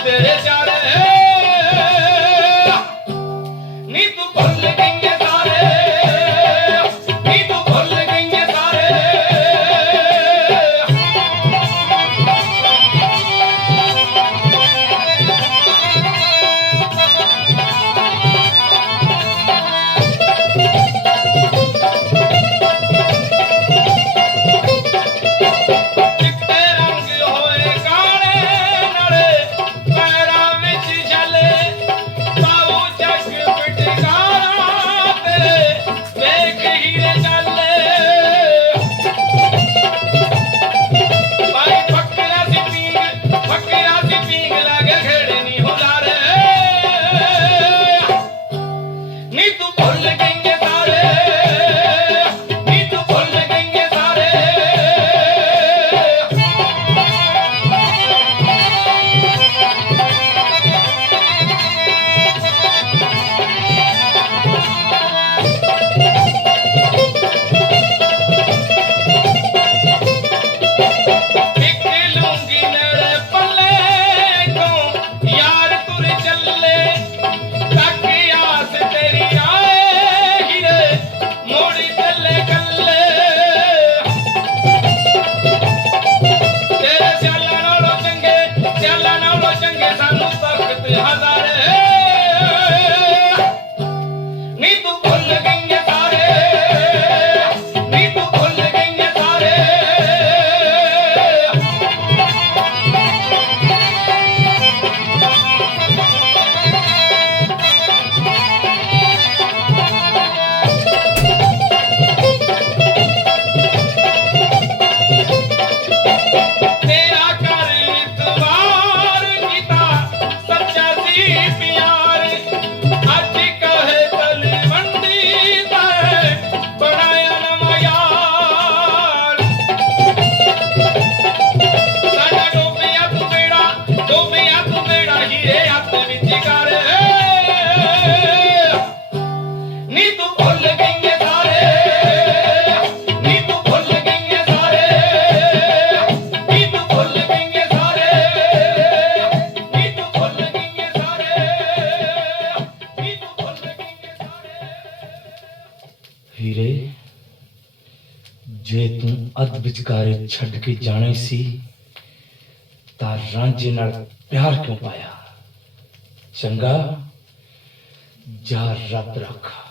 obedece a ਹੀਰੇ ਜੇ ਤੂੰ ਅਧ ਵਿਚਕਾਰੇ ਛੱਡ ਕੇ ਜਾਣਾ ਸੀ ਤਾਂ ਰਾਂਝੇ ਨਾਲ ਪਿਆਰ ਕਿਉਂ ਪਾਇਆ? ਚੰਗਾ ਜਾ ਰੱਬ ਰੱਖਾ।